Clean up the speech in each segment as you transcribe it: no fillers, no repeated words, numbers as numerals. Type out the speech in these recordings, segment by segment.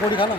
कोडी खा ना.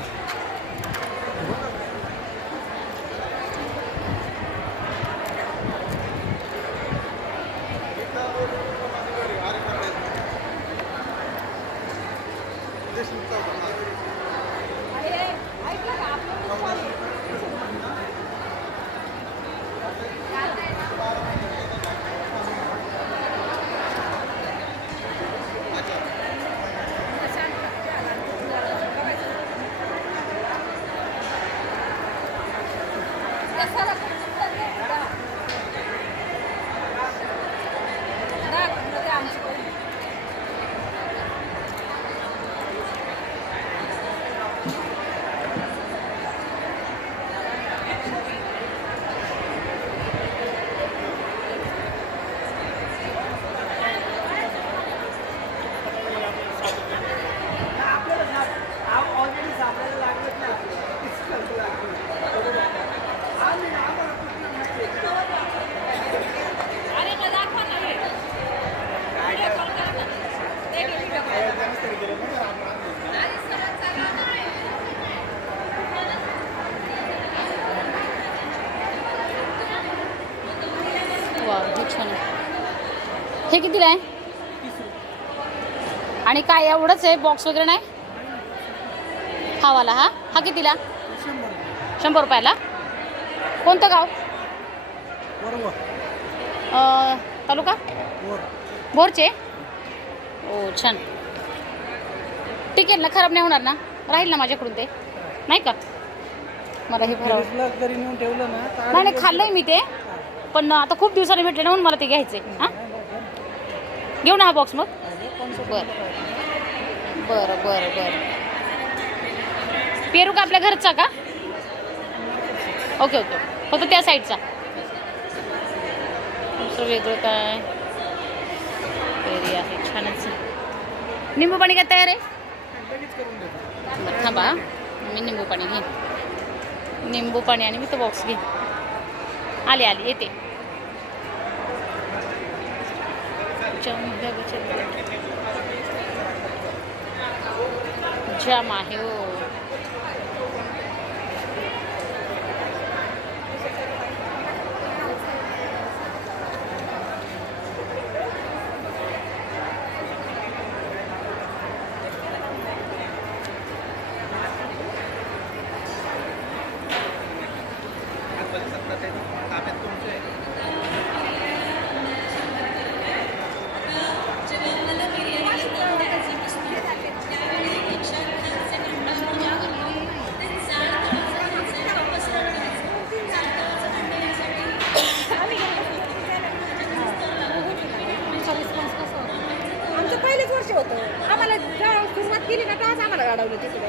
हे कितीला आहे? आणि काय एवढंच आहे, बॉक्स वगैरे नाही? हा वाला हा कितीला? 100 रुपयाला. कोणतं गाव? तालुका बोरचे. ओ छान. टिकेल ना, खराब नाही होणार ना? राहील ना माझ्याकडून ते, नाही का? मला हे ठेवलं ना. नाही खाल्लंय मी ते, पण आता खूप दिवसांनी भेटले ना म्हणून मला ते घ्यायचे. हां घेऊ ना हा बॉक्स मग. बरं बरं बरं बरं. पेरू का आपल्या घरचा का? ओके ओके, फक्त त्या साईडचा. दुसरं वेगळं काय? पेरी आहे छानच. निंबू पाणी काय तयार आहे? बरं थांबा, मी निंबू पाणी घेईन. निंबू पाणी आणि मी तो बॉक्स घेईन. आले येते. जाम आहे हो. आम्हाला सुरुवात केली ना तेव्हाच आम्हाला गाडवलं तिकडे.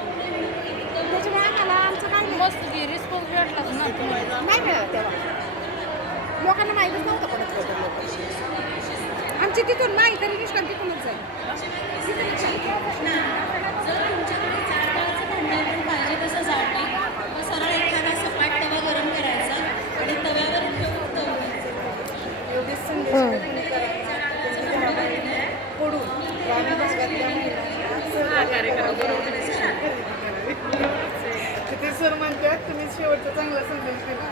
त्याच्यामुळे आम्हाला आमचं काय मस्त रिस्पॉन्स भेटलाच ना. नाही मिळालं तेव्हा, लोकांना माहीतच नव्हतं कोणाचं लोक. आमची तिथून नाही तरी निष्काम तिथूनच जाईल. जर तुमच्याकडे जाळाचं भांडं पण पाहिजे तसं जाळ नाही, मग सरळ एखादा सपाट तवा गरम करायचा आणि तव्यावर ठेवून तळायचं. एवढीच संदेश पडून ग्रामीण भागातल्या महिलांना सहकार्य करा. ते सर म्हणतात तुम्ही शेवटचा चांगला संदेश दिला.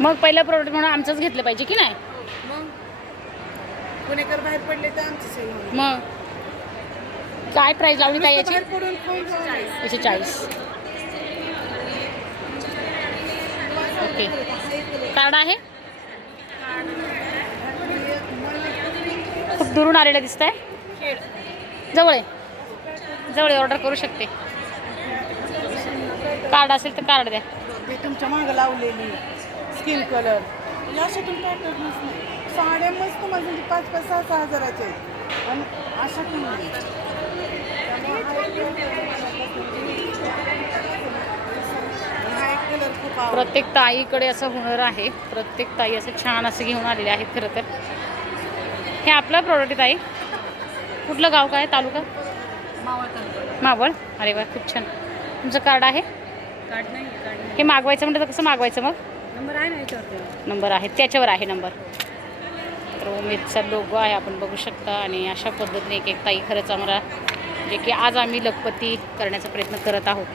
मग पहिलं प्रोडक्ट म्हणून आमचंच घेतलं पाहिजे की नाही? मग पुणेकर बाहेर पडले तर आमची सेल होणार. मग काय प्राईस लावली काय याची? बाहेर पडून 140. ओके, कार्ड आहे. खूप दुरून आलेलं दिसत आहे. जवळ आहे ऑर्डर करू शकते. कार्ड असेल तर कार्ड द्या. तुमच्या मागं लावलेली स्किन कलर अशा तुमच्या साड्या मस्त म्हणजे 5-6 हजाराचे आणि अशा प्रत्येक ताईकडे असं हुनर आहे. प्रत्येक ताई असं छान असं घेऊन आलेले आहेत. खरं तर हे आपलं प्रोडक्ट आहे. कुठलं गाव काय? तालुका मावळ. अरे वा, खूप छान. तुमचं कार्ड आहे? कार्ड नाही. हे मागवायचं म्हणतं तर कसं मागवायचं मग? नंबर आहे ना याच्यावर. नंबर आहे, त्याच्यावर आहे नंबर. तर उमेदचा लोगो आहे, आपण बघू शकता. आणि अशा पद्धतीने एक ताई खरंच आम्हाला जे की आज आम्ही लखपती करण्याचा प्रयत्न करत आहोत.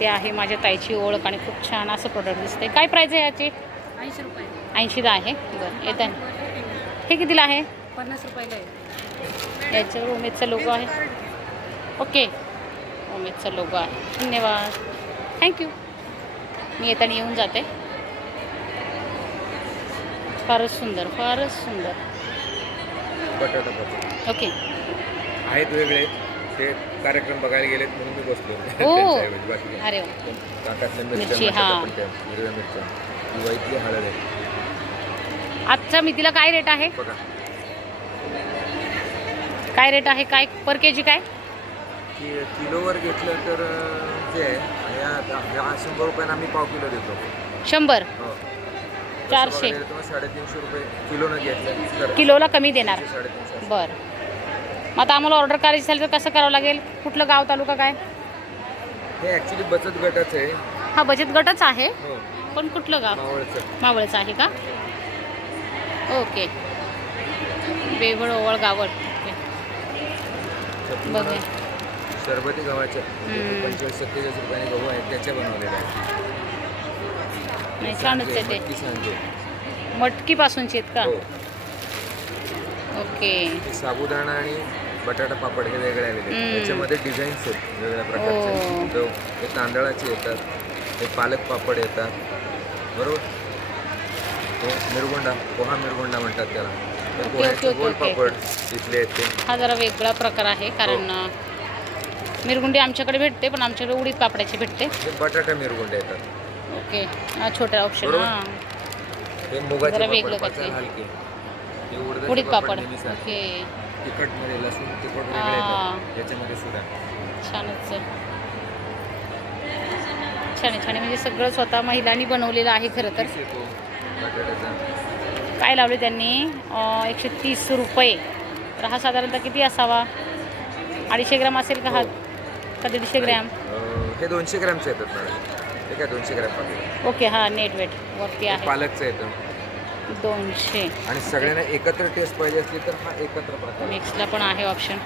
ते आहे माझ्या ताईची ओळख आणि खूप छान असं प्रोडक्ट दिसते. काय प्राईज आहे याची? 80 रुपये. 80ला आहे. बरं येतं. हे कितीला आहे? 50 रुपयाला आहे. याच्यावर उमेदचा लोगो आहे. ओके, उमेदचा लोगो आहे. धन्यवाद, थँक्यू. मी येताना येऊन जाते. फारच सुंदर, फारच सुंदर. बटाटा पापड ओके. आहेत वेगळे, ते कार्यक्रम बघायला गेलेत म्हणून मी बसलो. ओ त्यांच्याऐवजी बाकी काय. अरे वा. ताकातल्या मिरची, मिरच्या हा. पण त्या हिरव्या मिरच्या, किंवा इथली हळद आहे आजच्या मितीला काय रेट आहे? बघा. काय रेट आहे? काय पर के जी काय? की किलोवर घेतलं तर जे आहे या 100 रुपयानं आम्ही पाव किलो देतो. 100. हो. 400. 350 रुपये किलोनं घेतलं तर किलोला कमी देणार. 350. बरं. मग आता आम्हाला ऑर्डर करायची असेल तर कसं करावं लागेल? कुठलं गाव, तालुका काय? हे ॲक्च्युली बचत गटाचं आहे. हा बचत गटच आहे, हो, पण कुठलं गाव? मावळचं. मावळचं आहे का? ओके. बेवळ ओवळ गावड. ओके. बघूया. सरबती गव्हाच्या हम्म. 45-47 रुपयाने गहू आहेत, त्याच्या बनवलेल्या आहेत. नाही छानच आहे ते. मटकी सांजे. मटकीपासूनची आहेत का? हो. ओके. हे साबुदाणा आणि बटाटा पापड हे वेगळे आलेले आहेत. हम्म. त्याच्यामध्ये डिझाईन्स आहेत वेगवेगळ्या ओ. प्रकारचे. तो हे तांदळाचे येतात, हे पालक पापड येतात, बरोबर. हे मिरगुंडा, पोहा मिरगुंडा म्हणतात त्याला. हे ओके, पोह्याचे ओके, गोल ओके. पापड इथले आहेत ते. हा जरा वेगळा प्रकार आहे कारण मिरगुंडी आमच्याकडे भेटते, पण आमच्याकडे उडीद पापडाची भेटते. हे बटाटा मिरगुंडे येतात. ओके. हा छोटा ऑप्शन. बरोबर. हां. हे मुगाचे जरा पापड, वेगळं पातळ काहीतरी. हलके. हे उडदाचे उडीद पापड. नेहमीसारखे. ओके. तिखटमध्ये लसूण तिखट वेगळे हां. येतात याच्यामध्ये सुद्धा. छानच आहे. छान आहे, छान आहे. म्हणजे सगळं स्वतः महिलांनी बनवलेलं आहे खरं तर. पीस येतो बटाट्याचा. काय लावले त्यांनी? 130 रुपये. तर हा साधारणतः किती असावा? 250 ग्रॅम असेल का हा? का 150 ग्रॅम? हे 200 ग्रॅमचे येतात मॅडम. हे काय 200 ग्रॅम पाकिट. ओके. हा नेट वेट वरती आहे. पालकचं येतं. 200. आणि सगळ्यांना एकत्र टेस्ट पाहिजे असली तर हा एकत्र प्रकार. मिक्सला पण आहे ऑप्शन.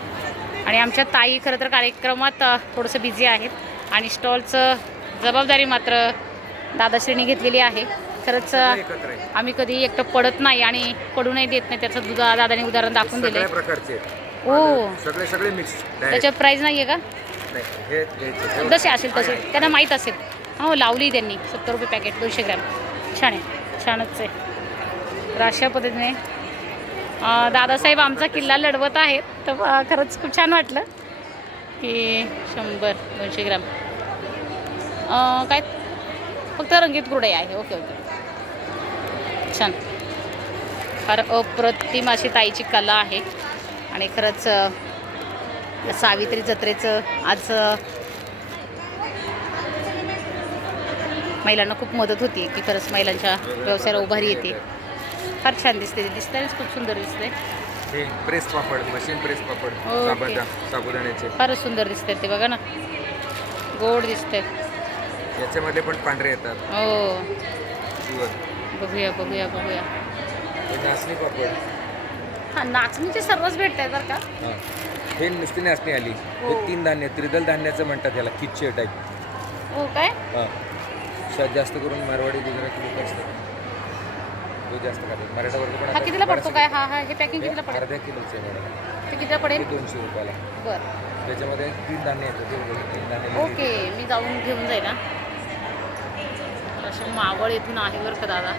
आणि आमच्या ताई खरं तर कार्यक्रमात थोडंसं बिझी आहेत आणि स्टॉलचं जबाबदारी मात्र दादाश्रींनी घेतलेली आहे. खरंच सगळं एकत्र आहे. आम्ही कधी एकटं पडत नाही आणि पडूनही देत नाही. त्याचं दादाने उदाहरण दाखवून दिलं. सगळ्या प्रकारचे आहेत. ओ. सगळे सगळे मिक्स. त्याच्यात प्राईज नाही आहे का? नाही, हे घ्यायचे. जसे असेल तसे त्यांना माहीत असेल. हो लावली त्यांनी. 70 रुपये पॅकेट 200 ग्रॅम. छान आहे, छानच आहे. तर अशा पद्धतीने दादासाहेब आमचा किल्ला लढवत आहेत. तर खरंच खूप छान वाटलं की 100-200 ग्रॅम काय फक्त रंगीत कुरडई आहे. Okay okay. छान. फार अप्रतिम अशी ताईची कला आहे आणि खरंच सावित्री जत्रेचं आज महिलांना खूप मदत होती की खरंच महिलांच्या व्यवसायाला उभारी येते. फार छान दिसते. दिसतानाच खूप सुंदर दिसते. हे प्रेस पापड, मशीन प्रेस पापड, ओके. साबुदाण्याचे. फारच सुंदर दिसतात ते. बघा ना, गोड दिसतात. याच्यामध्ये पण पांढरे येतात. हो. शुगर. बघूया बघूया बघूया. हे नाचणी पापड. हां नाचणीचे सर्वच भेटत आहेत बरं का. हां, हे नुसती नाचणी आली. हो. हे 3 धान्य, त्रिदल धान्याचं म्हणतात याला, खिच्चे टाईप. हो काय? हां, जास्त करून मारवाडी गुजराती लोक असतात, तो जास्त खातात. मराठा वर्ग पण हा आता कितीला पडतो बराचसा काय? हा हा हे पॅकिंग हे कितीला पडेल? अर्ध्या किलोचं आहे मॅडम. ते कितीला हे पडेल? 200 रुपयाला. बरं. त्याच्यामध्ये 3 धान्य येतात. ते 3 धान्य ओके. मी जाऊन घेऊन जाईल ना. असं मावळ येथून आहे बरं का दादा.